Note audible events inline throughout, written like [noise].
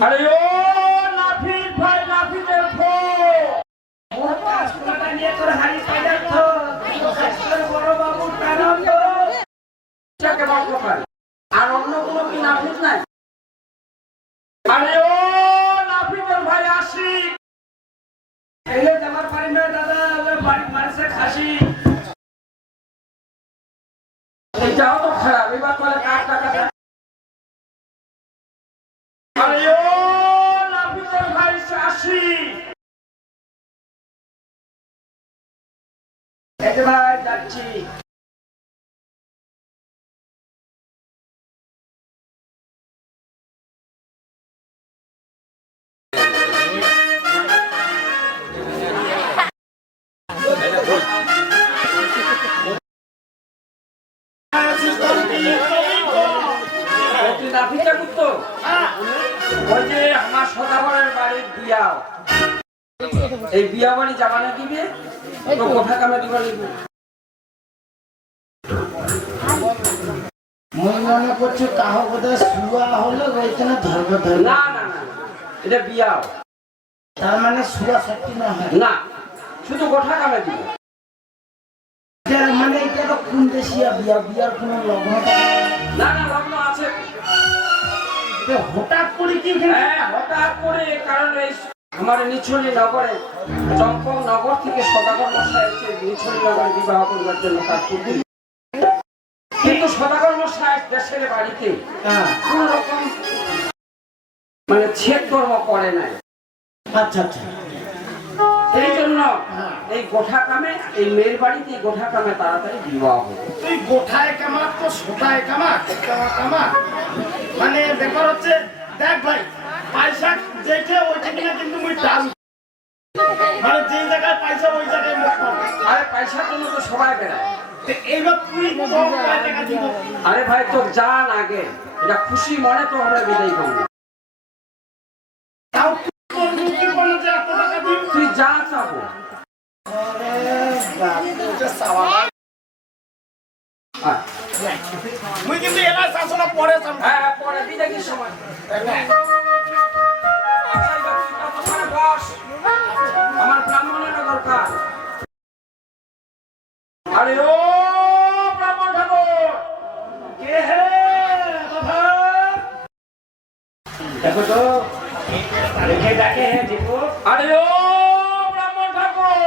আরে ও নাপিত ভাই নাপিতের ফো ওর কাজগুলোটা নিয়ে তোর হাড়ি পাইলে তো তোর বড় বাবু কারণ তো যাকে বলতে পারি আর অন্য কোনো কি নাপিত নাই? আরে ও নাপিতের ভাই আসি এলে যাবার পারি না দাদা বাড়ি মানুষের খাসি। এটাও তো খারাপ এবার তাহলে কার টাকা আরে ও আসি এই বিয়া বাড়ি জামানা দিবে তো। কোথা কামে দিবা লিখবে মই মনে করছি কাহো বোধহয় শুয়া হলে ওইখানে ধরবে না না না এটা বিয়া। তার মানে শুয়া শক্তি না হয়? না শুধু গোঠা কামে দিবে? মানে এটা তো কোন দেশিয়া বিয়া? বিয়ার কোনো লগ্ন না। না লগ্ন আছে। হঠাৎ করে কি হ্যাঁ হঠাৎ করে কারণ এই আমার নিছনি নগরে চম্পক নগর থেকে সদাগর মশাই এসে নিছনি নগরে বিবাহ করবার জন্য করতে কিন্তু সদাগর মশাই দেশের বাড়িতে হ্যাঁ। কোন রকম মানে ছেদ কর্ম করে নাই। আচ্ছা আচ্ছা। এই জন্য হ্যাঁ। এই গোঠা কামে এই মেয়ের বাড়িতে গোঠা কামে তাড়াতাড়ি বিবাহ হবে। তুই গোঠায় কামা তো সোটায় কামা কামা কামা মানে ব্যাপার হচ্ছে দেখ ভাই পয়সা যেটা ওইটা কিনা কিন্তু মুই ডাল মানে যে জায়গায় পয়সা ওই জায়গায় মুখ আরে পয়সার জন্য তো সবাই বেড়ায়। তো এইবার তুই টাকা দিব? আরে ভাই তোর জান আগে এটা খুশি মনে তো আমরা বিদায় করব। তুই যে চাবো। মুই কিন্তু এলা শাসনা পরে হ্যাঁ হ্যাঁ, পরে বিদায়ের সময়। দেখো তো কে ডাকে হে দীপু। আরে ও ব্রাহ্মণ ঠাকুর।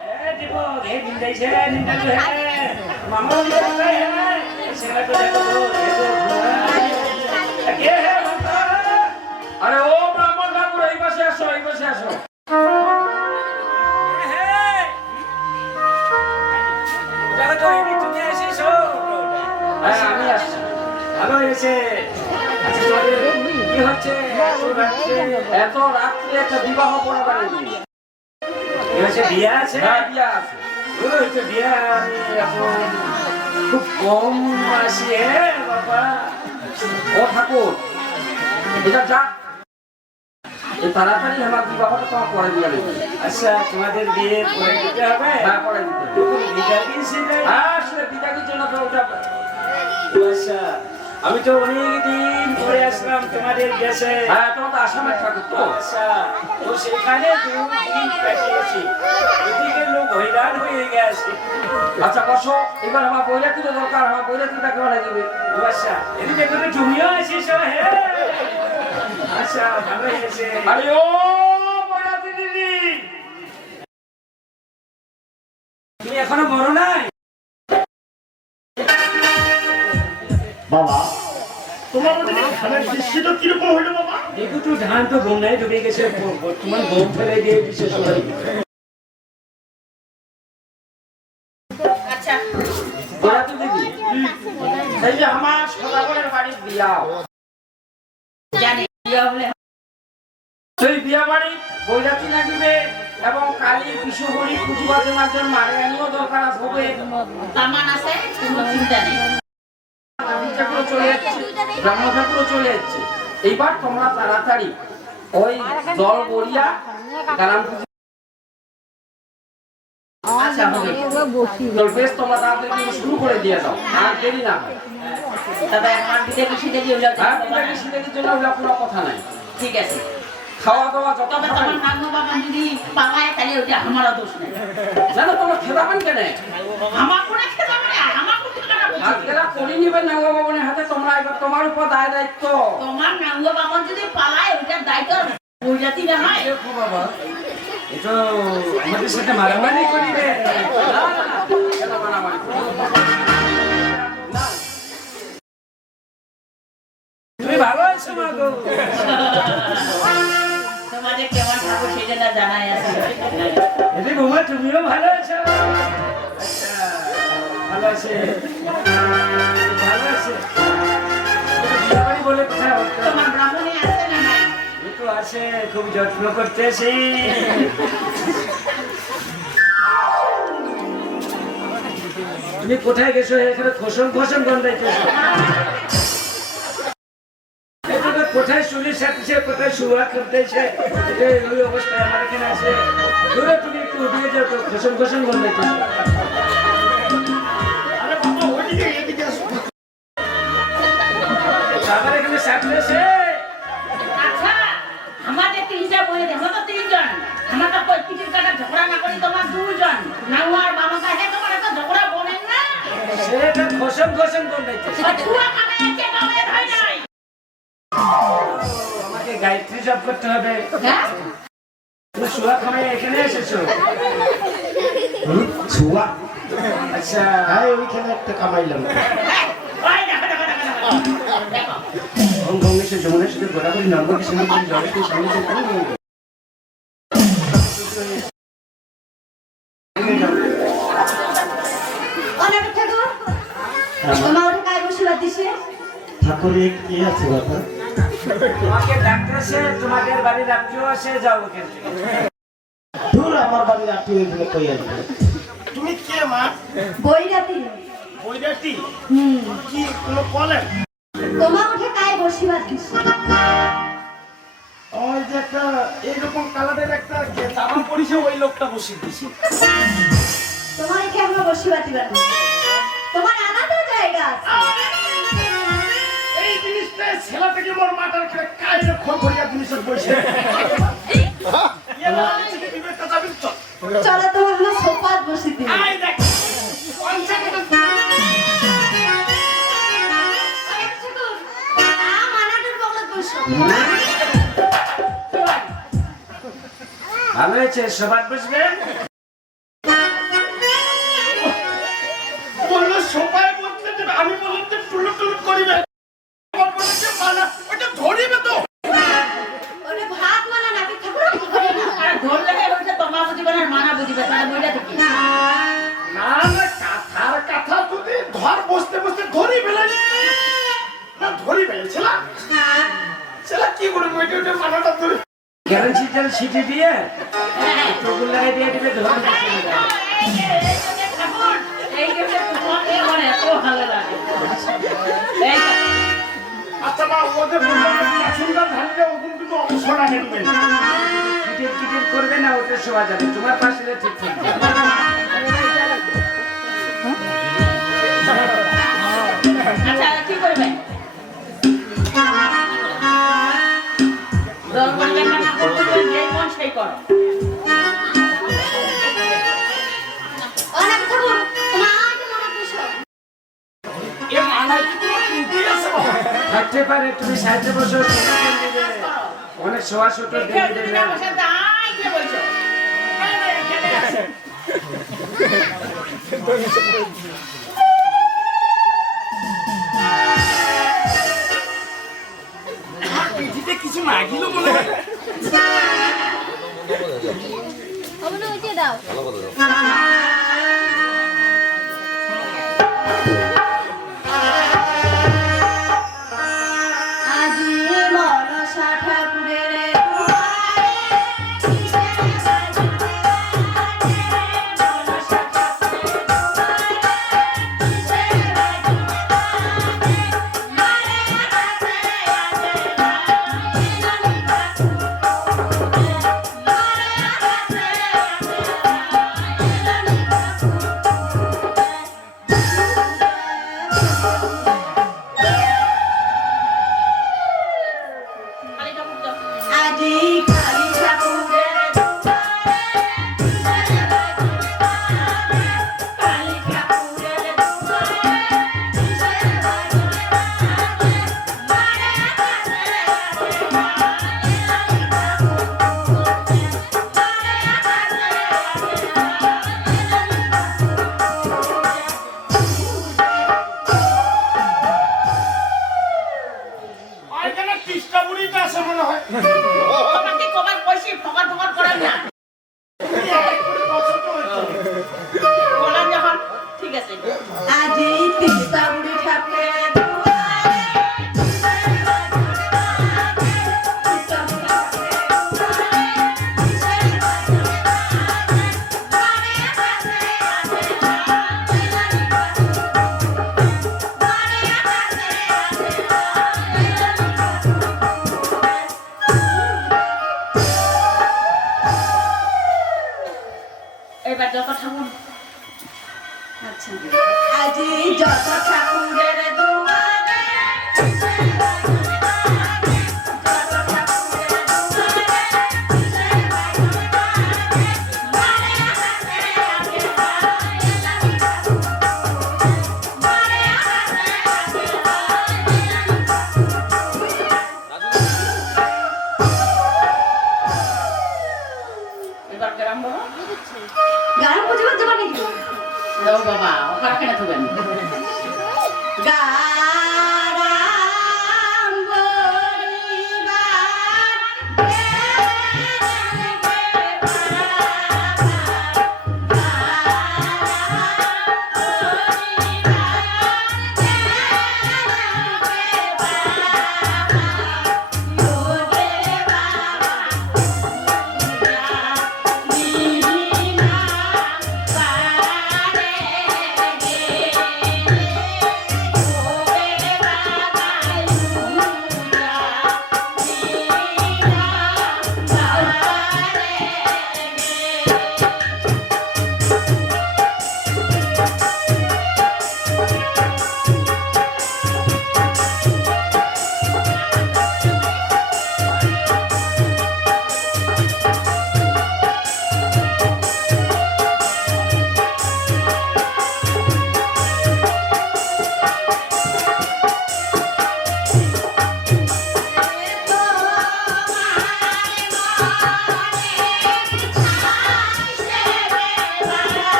হে দীপু হে নিন্দাইছে নিন্দাইছে মামা নিন্দাইছে সেটা তো দেখো তো বিয়ে আছে? হ্যাঁ বিয়া আছে। ওই তো বিয়ে এখন খুব কম আসি বাবা। ও ঠাকুর এটা যা। তাড়াতাড়ি আমার বিবাহটা তোমার পরে দিয়ে আচ্ছা তোমাদের বিয়ে করে দিতে হবে? হ্যাঁ পরে দিতে হবে। বিটা দিয়েছিলে? হ্যাঁ আসলে বিদাকির জন্য তো ওটা আচ্ছা। আমি তো অনেক দিন পরে আসলাম তোমাদের দেশে। হ্যাঁ তোমার তো আসামের ঠাকুর তো। আচ্ছা তো সেখানে কাটিয়েছি। এদিকে লোক হইরান হয়ে গেছে। আচ্ছা বসো। এবার আমার বৈরাতি তো দরকার আমার বৈরাতিটা কেমন লাগবে? আচ্ছা এদিকে করে তুমিও আসিস হে আচ্ছা ভালো হয়েছে। আরে ও তুমি এখনও বড় নাই? বাবা তোমার ওদিকে ধানের দৃশ্যটা কীরকম হইল বাবা? দেখো তো ধান তো বন্যায় ডুবে গেছে তোমার বোম ফেলে দিয়ে বিশেষ করে। বৈরাতি দিদি এই যে আমার সদাগরের বাড়ির বিয়া। তুই বিয়া বাড়ি বৈরাতি লাগিবে এবং কালী বিশু হরি পুজিবার জন্য মারে। আনিও দরকার হবে তামান আছে কোনো চিন্তা নেই। চলে যাচ্ছে। ব্রহ্ম ঠাকুরও চলে যাচ্ছে। এইবার তোমরা তাড়াতাড়ি ওই জল গড়িয়া গালাম আচ্ছা শুরু করে দিয়ে দাও। আর দেরি না তবে হ্যাঁ জন্য ওগুলা কোনো কথা নাই। ঠিক আছে। খাওয়া দাওয়া যত তবে তোমার নাঙ্গ বাবা যদি পালায় তাহলে ওইটা আমারও দোষ নেই। জানো তোমার খেদাবেন কেন? আমার কোনো ঠিকানা বলছি না। আজকেরা করি নিবে নাঙ্গ হাতে তোমরা এবার তোমার উপর দায় দায়িত্ব। তোমার নাঙ্গ বাবা যদি পালায় ওইটার দায়িত্ব না হয়। বাবা এটা আমাদের সাথে মারামারি করিবে। তুমি ভালো আছো মা গো। তোমাদের কেমন ঠাকুর সেটা জানাই আছে। তুমিও ভালো আছো। ভালো আছে? ভালো আছে? বলে কোথায় তোমার ব্রাহ্মণে আছে না নাই? তো আছে খুব যত্ন করতেছি। তুমি কোথায় গেছো? এখানে খোসম খোসম গন্ধাইতেছো কোথায় শুনে সাথে কোথায় শুয়া করতেছে? অবস্থায় আমার এখানে আছে। দূরে তুমি একটু উঠিয়ে যাও তো খোসম খোসম গন্ধাইতেছো কামে কামে ধই নাই। আমাকে গায়ত্রী জপ করতে হবে। হ্যাঁ? তুমি শুয়া খামে এখানে এসেছ? ছুয়া আচ্ছা। হ্যাঁ ওইখানে একটা কামাইলাম। গঙ্গেশ যমুনের সাথে সামনে ঠাকুরে কে আছে বাবা? তোমাকে ডাকতেছে তোমাদের বাড়ির আত্মীয় আছে যাও দূর আমার বাড়ির আত্মীয় এগুলো কই আসবে? তুমি কে মা? বইরাতি বৈরাটি হুম। কি কোনো তোমার কায় বসিবার দিছে ওই যে একটা এইরকম কালারের একটা জামা পরিছে ওই লোকটা বসিয়ে দিছে তোমার এখানে আমরা বসিবার দিবার না। তোমার ছেলা থেকে মোর মাথার খেলে কাইলে খোল করিয়া জিনিসের বসে [laughs] চল। তোমার আমরা সোফাত বসি দিই আই দেখ ভালো হয়েছে সবার বসবে মানা ওটা ধরিবে তো। ওরে ভাত মানা নাকি ঠাকুর কি করে না। আর ধরলে ওইটা তোমার বুঝিবে না মানা বুঝিবে তাহলে বইটা থেকে না। না কাথার কাথা যদি ধর বসতে বসতে ধরি ফেলে না ধরি ফেলে ছেলা। ছেলা কি করে ওইটা ওইটা মানাটা ধরি গ্যারেন্টি তেল দিয়ে? হ্যাঁ। লাগাই দিয়ে দিবে ধরে। ওদের সুন্দর ধানটা ওগুলো কিন্তু অবসর করবে না ওটা শোয়া যাবে। তোমার পাশে ঠিক থাকবে আচ্ছা কি করবেন দল করবেন না না করবেন যে মন সেই করো। থাকতে পারে তুমি সাইডে বসো অনেক শোয়া ছোট কেউ দিয়ে যদি দেবে। না করবেন